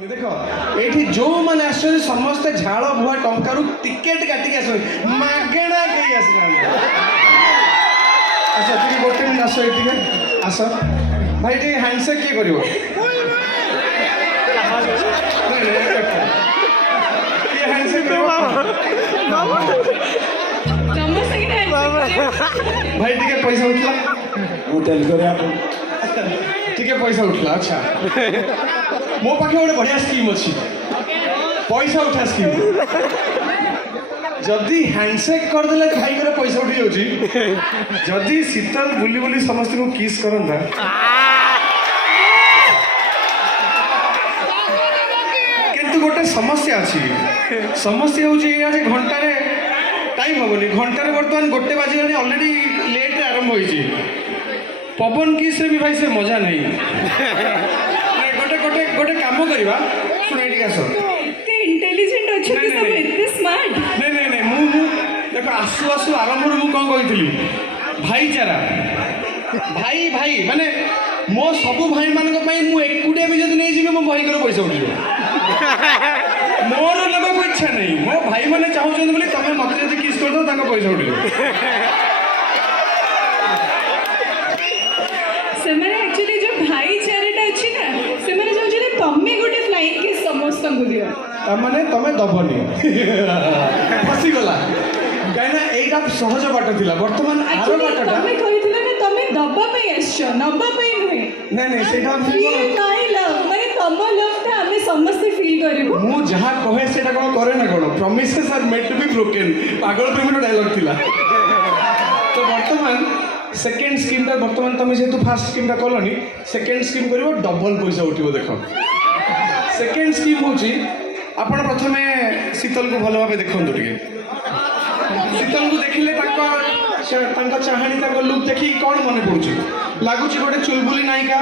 देख ये जो मैंने आस समस्ते झाड़ बुआ टंकार टिकेट काटिक आस मागेणा कहीं आसना अच्छा ठीक गोटे मिनट आस ये आस भाई टे हैंडसेक किए कर भाई टे पैसा उठला टे पैसा उठला अच्छा मो पाखे गोटे बढ़िया स्कीम अच्छी पैसा उठा स्कीम जदि हैंडसेक करदे भाई को पैसा उठी जाऊँगी जदि शीतल बुली बुली समस्त को किस करंता किंतु गोटे समस्या अच्छी समस्या हूँ घंटे टाइम हेनी घंटे बर्तमान गोटे बाजिले अलरेडी लेट आरंभ हो पवन किस भी भाई से मजा नहीं गोटे गोटे गोटे काम करवा सुन ये आस इंटेलिजेंट अच्छे सब इतने स्मार्ट नहीं नहीं नहीं मु देख आसु आसु आरंभ मु कौन कही भाईचारा भाई भाई माने मो सबू भाई मान एकुटिया भी जब नहीं जी मो भाई को पैसा उठो मोर लोक को इच्छा नहीं मो भाई मैंने चाहते बोली तुम मत जब किस कर दो पैसा उठो एक्चुअली जो भाईचाराटा अच्छी ना से माने जो तमे गोटे फ्लाइंग किस समस्त को दियो ताने तमें दबनी फसीगला कहीं यहीटा सहज बाट था बर्तमान आर बाटा तमे कहिथिला ना तमे दबा पे आछो नबा पे नुहे नहीं नहीं सेटा फील माय लव माने तम लव ता हमें समस्त फील करिवो मु जहा कहे सेटा कोन करे ना कोन promises are made to be broken पागल प्रेमी डायलॉग थिला तो बर्तमान सेकेंड स्कीम टा बर्तमान तुम जेहेतु फास्ट स्कीम टा कलनी सेकेंड स्कीम करिवो डबल पैसा उठिवो देखो सेकेंड स्कीम होची आपण प्रथमे शीतल को भल भाव देखंतु टिके शीतल को देखिले तांका चाहानी तांका लुक देखि कौन मन पड़ुची लागुची गोटे चुलबुली नायिका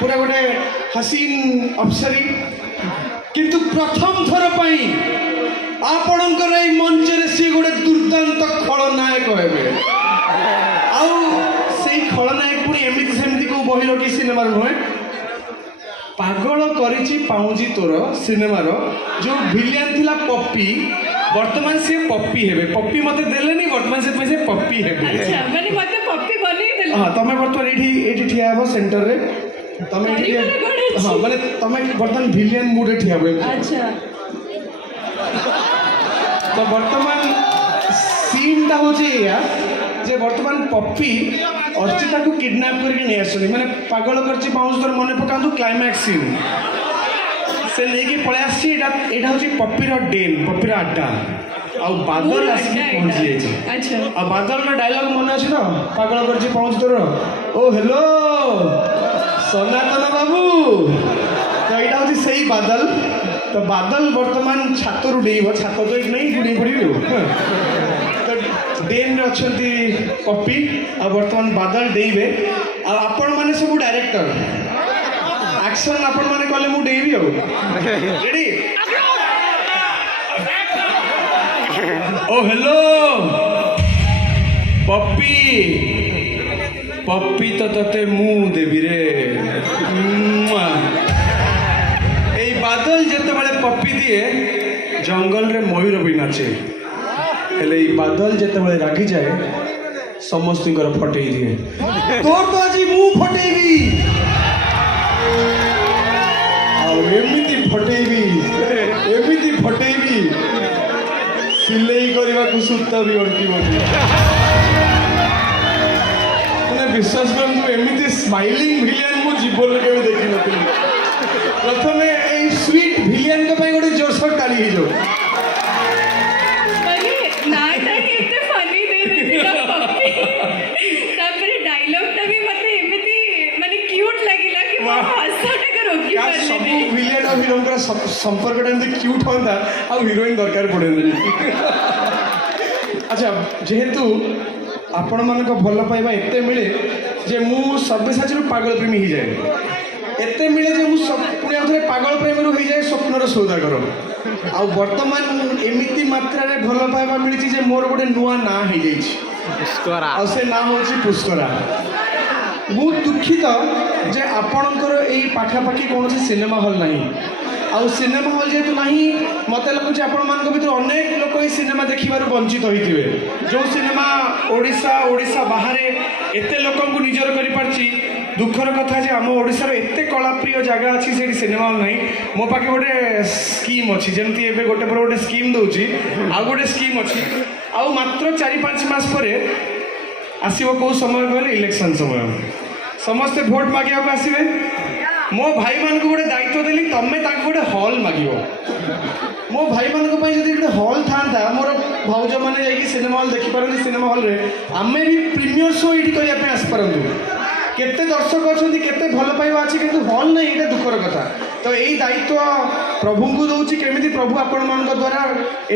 पूरा गोटे हसीन अप्सरी किंतु प्रथम थर पई आपणकर ए मंच रे सी गोटे दुर्दांत खलनायक हेबे आउ से खलनायक पुणी एमती सेमती को बहिल कि सिनेमार नुहे पागल करिछि पाउजी तोर सिनेमार जो विलियन थिला पप्पी वर्तमान से पप्पी हेबे पप्पी मते देलेनी वर्तमान से पैसे पप्पी हेबे अच्छा माने मते पप्पी बनै देले हां तमे वर्तमान एठी ठिया हेबो सेंटर रे तमे एठी हां माने तमे वर्तमान विलियन मूड रे ठिया हेबे अच्छा तो वर्तमान सीन ता होचे या जे वर्तमान पप्पी अर्चिता को किडनैप करके नहीं आसनी मैंने पागल करछि पाउस तोर मने पकांतु क्लाइमैक्स सीन से लेके पळे आसी एटा होची पप्पीर डेन पप्पीर अड्डा आ बादल आसी पहुंच जाई अच्छा आ बादल रो डायलॉग मन अछि न पागल करछि पाउस तोर ओ हेलो सनातन बाबू तो एटा होची सही बादल तो बादल वर्तमान छातर उडेइबो छात तो एक नहीं गुडी गुडी तो डेन रे अछंती पप्पी आ वर्तमान बादल डेइबे आ आपण माने सब डायरेक्टर एक्शन आपण माने कहले मु डेइबी हो रेडी ओ हेलो पप्पी पप्पी तो तते मु देबी रे ए बादल जते बळे पप्पी दिए जंगल रे मयूर भी नाचे हेले ई बादल जते बळे रागी जाए समस्त फटई दिए तोर तो आज मु फटेबी एमती फटेबी सिलाई करने को सूता भी अड़की विश्वास कर एमती स्माइलिंग भिलियन मो जीवन के देखी नी प्रथम ये स्वीट भिलियन गोटे जोरसोर ताली हो संपर्क क्यूट होता आ हिरोइन दरकार पड़े अच्छा जेहेतु आपण मान भल पाइबा एते मिले जे मु सब्यसाची पागल प्रेमी हो जाए एते मिले जे पुणी पागल प्रेमी हो जाए स्वप्नर सौदागर आ वर्तमान एमती मात्रा रे भल पाइबा मिली जे मोर गोटे नुआ ना हो जाए से ना हूँ पुष्करा बहुत दुखित जे आपणकर यही पाखापाखि कौन सिनेमा हल नहीं आउ सिनेमा हॉल जेहेतु नहीं मत लगुच आपण मान भर अनेक लोक ये सिनेमा देखिबार वंचित होइथिबे जो सिनेमा ओडिशा बाहर एते लोक निजर करि दुखर कथा जे आम ओडिशार एते कलाप्रिय जगह अच्छी से सिनेमा हॉल नहीं मो पाखे गोटे स्कीम अच्छी जमती एबे गोटे पर गोटे स्कीम दउची आ गोटे स्कीम अच्छी आ मात्र 4-5 मास पर आसीबो को समय कहले इलेक्शन समय समस्ते भोट मागिया आसबे मो भाई मान को गोटे दायित्व देली तमे ताको गोटे हॉल मागियो मो भाई मान को पई जदी गोटे हॉल थांता मोर भाउज माने जाई सिनेमा हॉल देखि पारन सिनेमा हॉल रे आमे भी प्रीमियर शो इडी करिया पे आस परंतु केते दर्शक अच्छा केते भल पाइबा अच्छी किंतु हॉल नहीं ये दुखर कथा तो यही दायित्व प्रभु को दूची केमिति प्रभु आपण मान द्वारा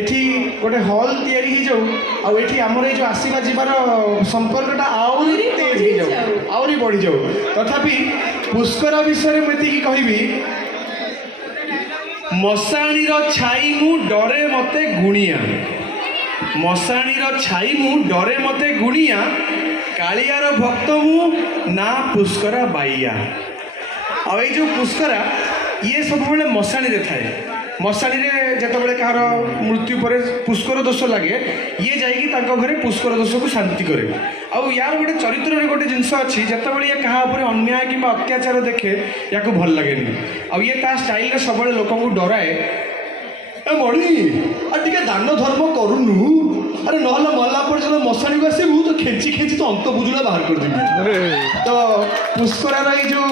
एठी गोटे हॉल तैयारी हो जाऊ आउ एठी हमर जो आसीबा जीवार संपर्कटा आउरी तेज हो जाऊ आउरी बढ़ी जाऊ तथापि पुष्कर विषय में एतिकी कहबी मशाणीर छाई मु डरे मते गुणिया मशाणीर छाई मु डरे मते गुणिया कालियार भक्त मु ना पुष्करा बाइया आ जो पुष्करा ये सब बेले मशाणी रे थाए मशाणी रे जेतबेले कहार मृत्यु पर पुष्कर दोष लगे ये जाइकी तांको घरे पुष्कर दोष को शांति करे आउ यार गोटे चरित्र रे गोटे जिनस अच्छी जेतबेले ये कहा ऊपर अन्याय किंबा अत्याचार देखे या भल लगेनि आउ ये ता स्टाइल रे सब लोक को डराए ए मणि आ टिके दान धर्म करूनु अरे नहले मल्ला पर्यटन मशाणी को आसबू तो खेची खेची तो अंत बुजुला बाहर कर देबी तो पुष्करार ये जो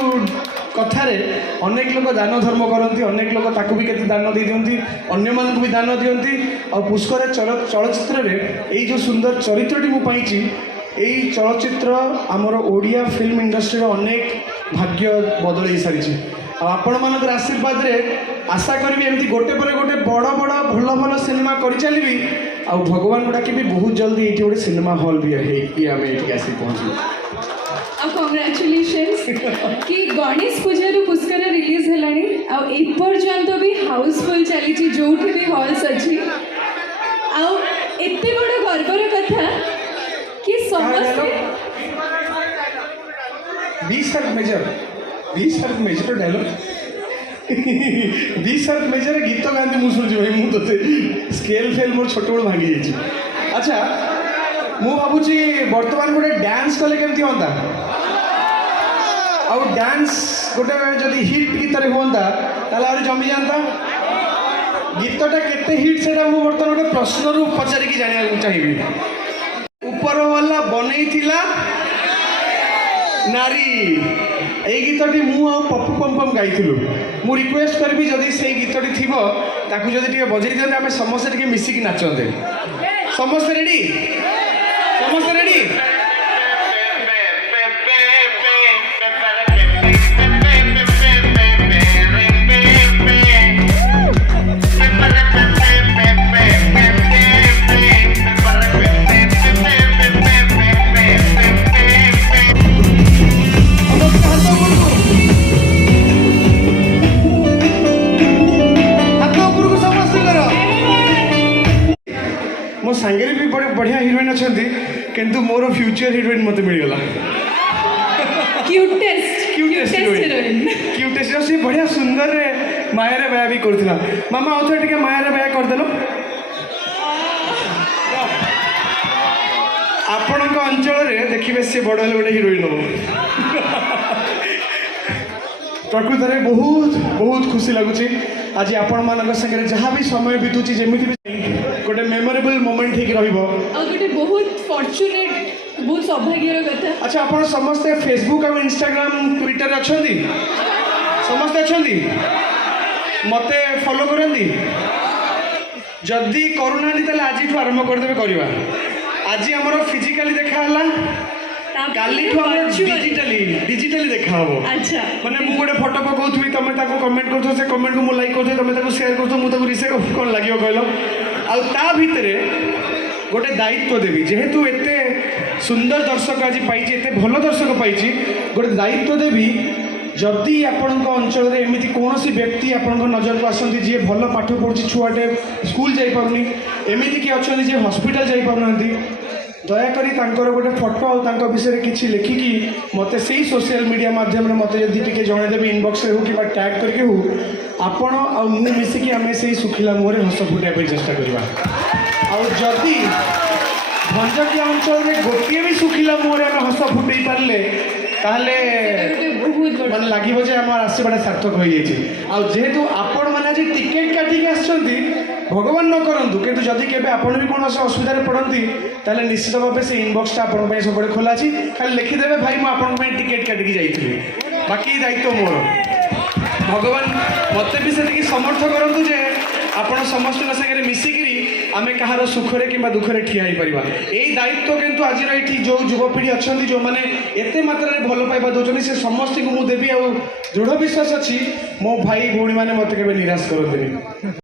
कथारे अनेक लोक दान धर्म करती अनेक लोक ताकू भी केते दान दे दियंती अन्य मान को भी दान दियंती और पुष्कर चलचित्र रे एई जो सुंदर चरित्रटी मु पाइची एई चलचित्र आमर ओडिया फिल्म इंडस्ट्री रो अनेक भाग्य बदल सारी आपण मानकर आशीर्वाद रे आशा करी एमती गोटे पर गोटे बड़ बड़ भल भल सिनेमा कर चली आ भगवान गुड़ा भी बहुत जल्दी ये गोटे सिनेमा हॉल भी आम ये आसी पहुँचू कंग्राचुलेशंस कि गणेश पूजा पुष्कर रिलीज हेलानी आ एपर्यंत भी हाउसफुल चली जो भी हॉल्स अच्छी आते बड़ गर्वर कथा कि समस्ते 20 मेजर डायलॉग 20 मेजर गीत गाँधी मुझे शुणुची भाई मुझे स्केल फेल मोर छोट बड़ भांगी जाइए अच्छा मु भावुची बर्तमान गोटे डांस कले केमती होता आउ डांस गोटे जदि हिट गीत होता ताले जमी जाता गीतटा केते हिट से बर्तमान गोटे प्रश्न पचारिकी जाना चाहिए ऊपर वाला बनईथिला नारी এই গীতটি মু আর পপু পম্পম গাইছিলু মু রিকোয়েস্ট করবি যদি সেই গীতটি থিব তাকু যদি টিকে বজাই দিতে আমি সমস্ত টিকে মিশিকি নাচতে সমস্ত রেডি সমস্ত রেডি मो सांगे भी बड़े बढ़िया हिरोइन अच्छा किंतु मोर फ्यूचर हिरोइन मत मिलगला क्यूटेस्ट सी बढ़िया सुंदर रे माया रे बया भी करथिला मामा औथे टिके माया रे बया कर देलो आपणक अंचल रे देखिबे से बड़ हेले गोटे हिरोइन हो प्रकृत रे बहुत बहुत खुशी लगुची आज आपण मानक संगे जहाँ भी समय बीतुची जेमिति भी गोटे मेमोरेबल मोमेंट ठीक रहिबो और गोटे बहुत फॉर्चुनेट बहुत सौभाग्यर कथा अच्छा आपण समस्ते फेसबुक और इंस्टाग्राम ट्विटर अछंती समस्ते अछंती मते फॉलो करंती जदी करूना ताले आज ठू आरंभ कर देबे करबा आज हमर फिजिकली देखा हला काली ठू हमर डिजिटली देखा हबो अच्छा माने मु गोटे फोटो पकाउथबी तमे ताको कमेंट करथो से कमेंट को मु लाइक करथो तमे ताको शेयर करथो मु ताको रिशेयर कोन लागियो कहलो आ ता भितरे गोटे दायित्व देवी जेहेतु एते सुंदर दर्शक आज पाई एते भल दर्शक पाई गोटे दायित्व देवी जदि आपण अंचल में एमती कौन व्यक्ति आपण नजर को आसती जी भल पाठ पढ़ुची छुआटे स्कूल जापारनी एमती किए अच्छा जी हस्पिटाल जापार ଦୟାକରି ତାଙ୍କର ଗୋଟେ ଫଟୋ ଆଉ ତାଙ୍କ ବିଷୟରେ କିଛି ଲେଖିକି ମୋତେ ସେଇ ସୋସିଆଲ ମିଡ଼ିଆ ମାଧ୍ୟମରେ ମୋତେ ଯଦି ଟିକେ ଜଣେଇଦେବେ ଇନବକ୍ସରେ ହଉ କିମ୍ବା ଟ୍ୟାଗ୍ କରିକି ହଉ ଆପଣ ଆଉ ମୁଁ ମିଶିକି ଆମେ ସେଇ ଶୁଖିଲା ମୁହଁରେ ହସ ଫୁଟାଇବା ପାଇଁ ଚେଷ୍ଟା କରିବା। ଆଉ ଯଦି ଭଞ୍ଜକିଆ ଅଞ୍ଚଳରେ ଗୋଟିଏ ବି ଶୁଖିଲା ମୁହଁରେ ଆମେ ହସ ଫୁଟେଇ ପାରିଲେ ତାହେଲେ ବହୁତ ବଡ଼ ମାନେ ଲାଗିବ ଯେ ଆମର ଆସିବାଟା ସାର୍ଥକ ହୋଇଯାଇଛି। ଆଉ ଯେହେତୁ ଆପଣମାନେ ଆଜି ଟିକେଟ୍ କାଟିକି ଆସିଛନ୍ତି ଭଗବାନ ନ କରନ୍ତୁ କିନ୍ତୁ ଯଦି କେବେ ଆପଣ ବି କୌଣସି ଅସୁବିଧାରେ ପଡ଼ନ୍ତି ତାହେଲେ ନିଶ୍ଚିତ ଭାବେ ସେ ଇନବକ୍ସଟା ଆପଣଙ୍କ ପାଇଁ ସବୁବେଳେ ଖୋଲା ଅଛି। ଖାଲି ଲେଖିଦେବେ ଭାଇ ମୁଁ ଆପଣଙ୍କ ପାଇଁ ଟିକେଟ୍ କାଟିକି ଯାଇଥିଲି, ବାକି ଦାୟିତ୍ୱ ମୋର। ଭଗବାନ ମୋତେ ବି ସେତିକି ସମର୍ଥ କରନ୍ତୁ ଯେ ଆପଣ ସମସ୍ତଙ୍କ ସାଙ୍ଗରେ ମିଶିକିରି ଆମେ କାହାର ସୁଖରେ କିମ୍ବା ଦୁଃଖରେ ଠିଆ ହେଇପାରିବା। ଏଇ ଦାୟିତ୍ୱ କିନ୍ତୁ ଆଜିର ଏଠି ଯେଉଁ ଯୁବପିଢ଼ି ଅଛନ୍ତି ଯେଉଁମାନେ ଏତେ ମାତ୍ରାରେ ଭଲ ପାଇବା ଦେଉଛନ୍ତି ସେ ସମସ୍ତଙ୍କୁ ମୁଁ ଦେବି। ଆଉ ଦୃଢ଼ ବିଶ୍ୱାସ ଅଛି ମୋ ଭାଇ ଭଉଣୀମାନେ ମୋତେ କେବେ ନିରାଶ କରନ୍ତିନି।